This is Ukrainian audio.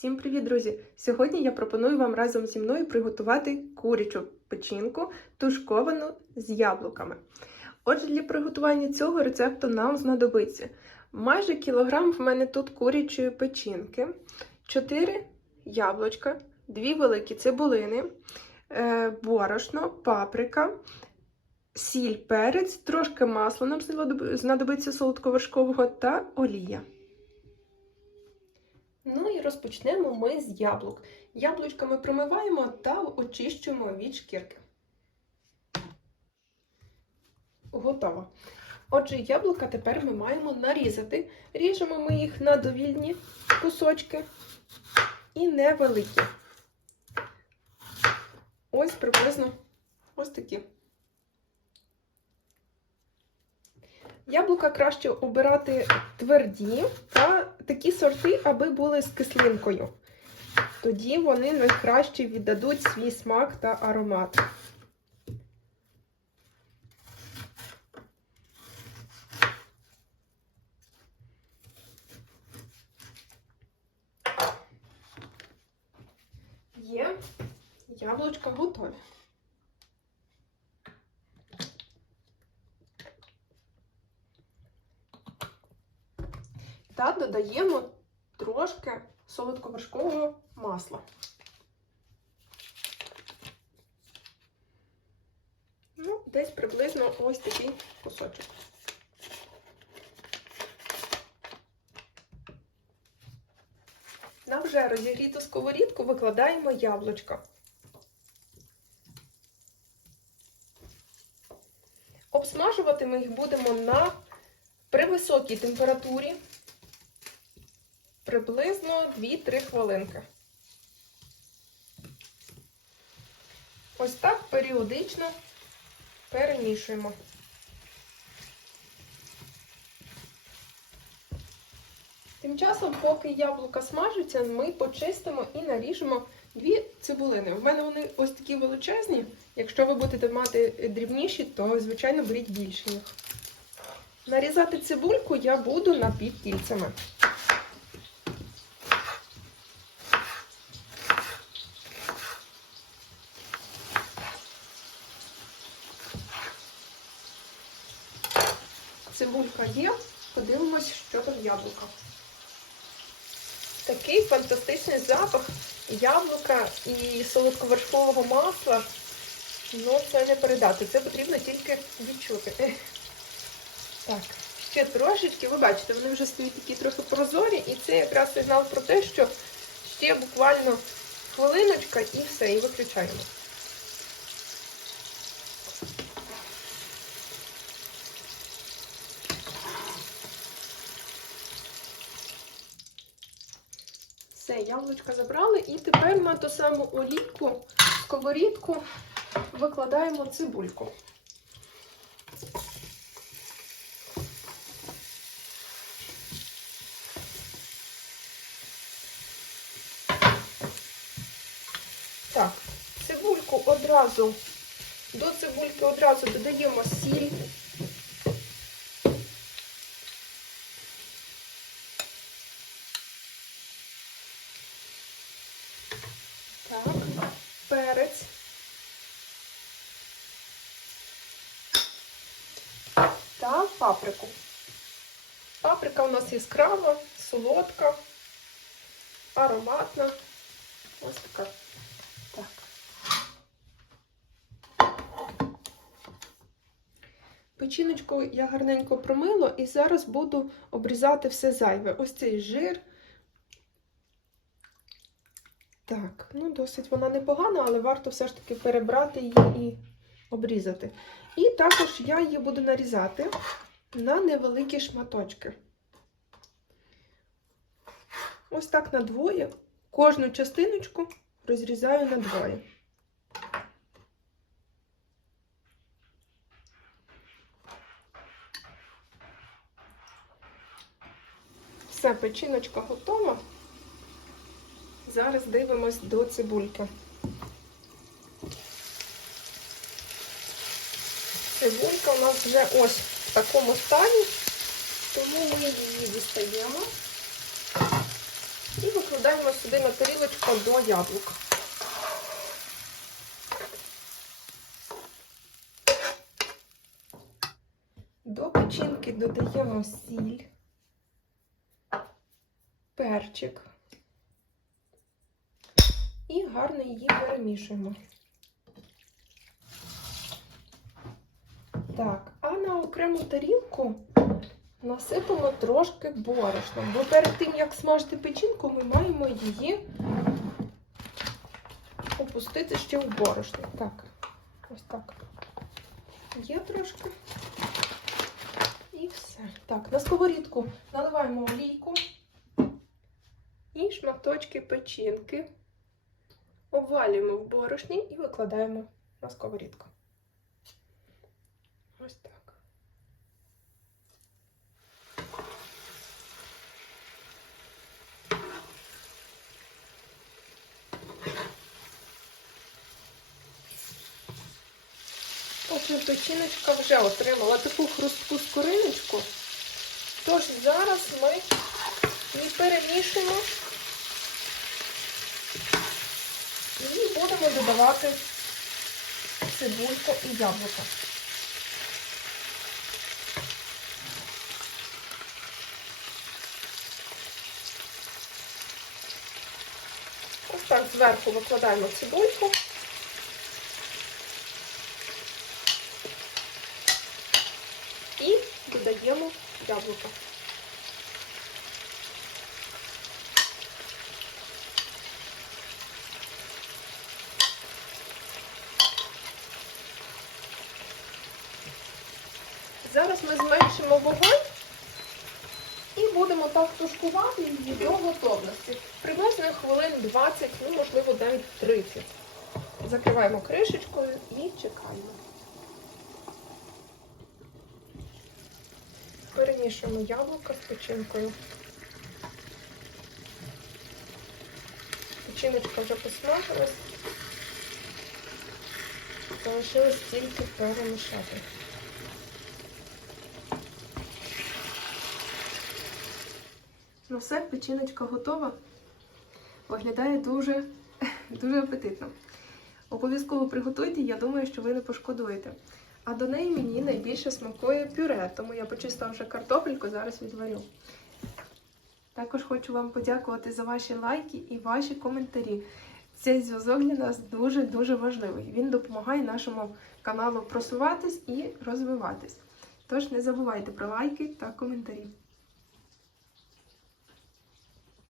Всім привіт, друзі! Сьогодні я пропоную вам разом зі мною приготувати курячу печінку, тушковану з яблуками. Отже, для приготування цього рецепту нам знадобиться майже кілограм в мене тут курячої печінки, 4 яблучка, 2 великі цибулини, е, борошно, паприка, сіль, перець, трошки масла нам знадобиться солодковершкового та олія. Розпочнемо ми з яблук. Яблучка ми промиваємо та очищуємо від шкірки. Готово. Отже, яблука тепер ми маємо нарізати. Ріжемо ми їх на довільні кусочки і невеликі. Ось приблизно ось такі. Яблука краще обирати тверді та такі сорти, аби були з кислинкою. Тоді вони найкраще віддадуть свій смак та аромат. Є яблучка готові. Та додаємо трошки солодковершкового масла. Ну, десь приблизно ось такий кусочок. На вже розігріту сковорідку викладаємо яблучко. Обсмажувати ми їх будемо на при високій температурі приблизно 2-3 хвилинки. Ось так періодично перемішуємо. Тим часом, поки яблука смажуться, ми почистимо і наріжемо дві цибулини. У мене вони ось такі величезні. Якщо ви будете мати дрібніші, то, звичайно, беріть більше їх. Нарізати цибульку я буду напівкільцями. Цибулька є, подивимось, що там в яблуках. Такий фантастичний запах яблука і солодковершкового масла. Ну, це не передати. Це потрібно тільки відчути. Так, ще трошечки, ви бачите, вони вже стають такі трохи прозорі, і це якраз сигнал про те, що ще буквально хвилиночка і все, і виключаємо. Все, яблучка забрали, і тепер на ту саму олійку, сковорідку викладаємо цибульку. Так, цибульку одразу, до цибульки одразу додаємо сіль. Так, перець. Та паприку. Паприка у нас яскрава, солодка, ароматна. Ось така. Так. Печіночку я гарненько промила і зараз буду обрізати все зайве. Ось цей жир. Так, ну досить вона непогана, але варто все ж таки перебрати її і обрізати. І також я її буду нарізати на невеликі шматочки. Ось так на двоє. Кожну частиночку розрізаю на двоє. Все, печіночка готова. Зараз дивимось до цибульки. Цибулька у нас вже ось в такому стані, тому ми її дістаємо і викладаємо сюди на тарілочку до яблук. До печінки додаємо сіль, перчик і гарно її перемішуємо. Так, а на окрему тарілку насипемо трошки борошна, бо перед тим, як смажити печінку, ми маємо її опустити ще в борошно. Так, ось так. Є трошки. І все. Так, на сковорідку наливаємо олійку і шматочки печінки. Обвалюємо в борошні і викладаємо на сковорідку. Ось так. Отже, печіночка вже отримала таку хрустку скориночку. Тож зараз ми її перемішуємо і будемо додавати цибульку і яблуко. Ось так зверху викладаємо цибульку. І яблуко. Зараз ми зменшимо вогонь і будемо так тушкувати її до готовності. Приблизно хвилин 20, ну можливо, навіть 30. Закриваємо кришечкою і чекаємо. Перемішуємо яблуко з печінкою. Печіночка вже посмажилась. Залишилось тільки перемішати. Ну все, печіночка готова. Виглядає дуже, дуже апетитно. Обов'язково приготуйте, я думаю, що ви не пошкодуєте. А до неї мені найбільше смакує пюре, тому я почистила вже картопельку, зараз відварю. Також хочу вам подякувати за ваші лайки і ваші коментарі. Цей зв'язок для нас дуже-дуже важливий. Він допомагає нашому каналу просуватись і розвиватись. Тож не забувайте про лайки та коментарі.